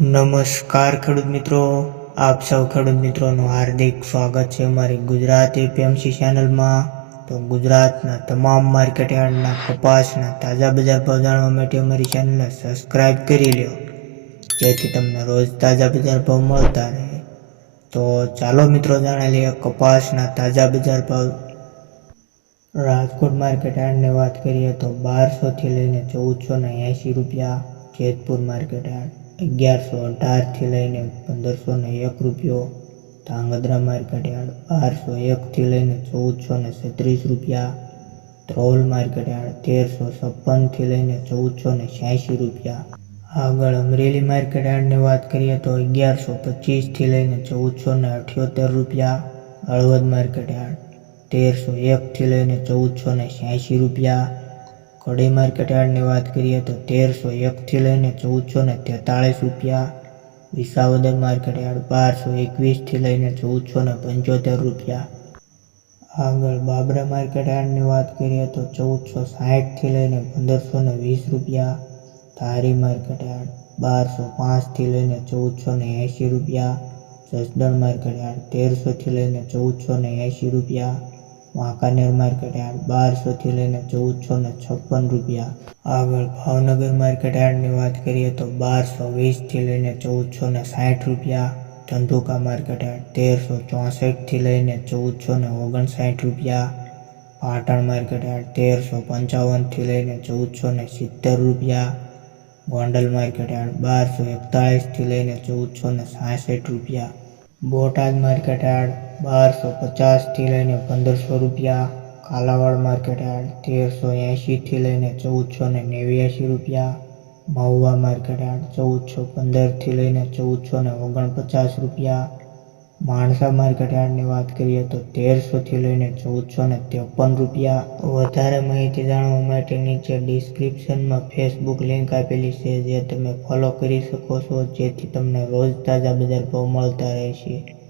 નમસ્કાર ખેડૂત મિત્રો. આપ સૌ ખેડૂત મિત્રોનું હાર્દિક સ્વાગત છે અમારી ગુજરાત એપીએમસી ચેનલમાં. તો ગુજરાતના તમામ માર્કેટ યાર્ડના કપાસના તાજા બજાર ભાવ જાણવા માટે અમારી ચેનલને સબસ્ક્રાઇબ કરી લ્યો. જેથી તમને રોજ તાજા બજાર ભાવ મળતા રહે. તો ચાલો મિત્રો જાણી લઈએ કપાસના તાજા બજાર ભાવ. રાજકોટ માર્કેટ યાર્ડની વાત કરીએ તો બારસોથી લઈને ચૌદસો ને એંશી રૂપિયા જેતપુર માર્કેટ યાર્ડ. અગિયારસો અઢારથી લઈને પંદરસો ને એક રૂપિયો, ધાંગધ્રા માર્કેટયાર્ડ બારસો એકથી લઈને ચૌદસો ને છત્રીસ રૂપિયા, ધ્રોલ માર્કેટ યાર્ડ તેરસો છપ્પનથી લઈને ચૌદસો ને છ્યાસી રૂપિયા. આગળ અમરેલી માર્કેટ યાર્ડની વાત કરીએ તો અગિયારસો પચીસથી લઈને ચૌદસો ને અઠ્યોતેર રૂપિયા, હળવદ માર્કેટ યાર્ડ તેરસો એકથી લઈને ચૌદસો ને છ્યાસી રૂપિયા કડી માર્કેટ યાર્ડની વાત કરીએ તો તેરસો એકથી લઈને ચૌદસો ને તેતાળીસ રૂપિયા વિસાવદર માર્કેટ યાર્ડ બારસો એકવીસથી લઈને ચૌદસો ને પંચોતેર રૂપિયા. આગળ બાબરા માર્કેટ યાર્ડની વાત કરીએ તો ચૌદસો સાહીઠથી લઈને પંદરસો ને વીસ રૂપિયા. ધારી માર્કેટ યાર્ડ બારસો પાંચથી લઈને ચૌદસો ને એંશી રૂપિયા. જસદણ માર્કેટ યાર્ડ તેરસોથી લઈને ચૌદસો ને એંશી રૂપિયા. વાંકાનેર માર્કેટ યાર્ડ બારસોથી લઈને ચૌદસો ને છપ્પન રૂપિયા. આગળ ભાવનગર માર્કેટ યાર્ડની વાત કરીએ તો બારસો વીસથી લઈને ચૌદસો ને સાઠ રૂપિયા. ધંધુકા માર્કેટ યાર્ડ તેરસો ચોસઠથી લઈને ચૌદસો ને ઓગણસાઠ રૂપિયા. પાટણ માર્કેટ યાર્ડ તેરસો પંચાવનથી લઈને ચૌદસો ને સિત્તેર રૂપિયા. ગોંડલ માર્કેટ યાર્ડ બારસો એકતાળીસથી લઈને ચૌદસો ને સાસઠ રૂપિયા. બોટાદ માર્કેટ યાર્ડ બારસો પચાસથી લઈને પંદરસો રૂપિયા, કાલાવાડ માર્કેટ યાર્ડ તેરસો એંશીથી લઈને ચૌદસો ને નેવ્યાસી રૂપિયા, મહુવા માર્કેટ યાર્ડ ચૌદસો પંદરથી લઈને ચૌદસો ને ઓગણપચાસ રૂપિયા. માણસા માર્કેટ યાર્ડની વાત કરીએ તો તેરસોથી લઈને ચૌદસો ને ત્રેપન રૂપિયા. વધારે માહિતી જાણવા માટે નીચે ડિસ્ક્રિપ્શનમાં ફેસબુક લિંક આપેલી છે, જે તમે ફોલો કરી શકો છો, જેથી તમને રોજ તાજા બજાર ભાવ મળતા રહેશે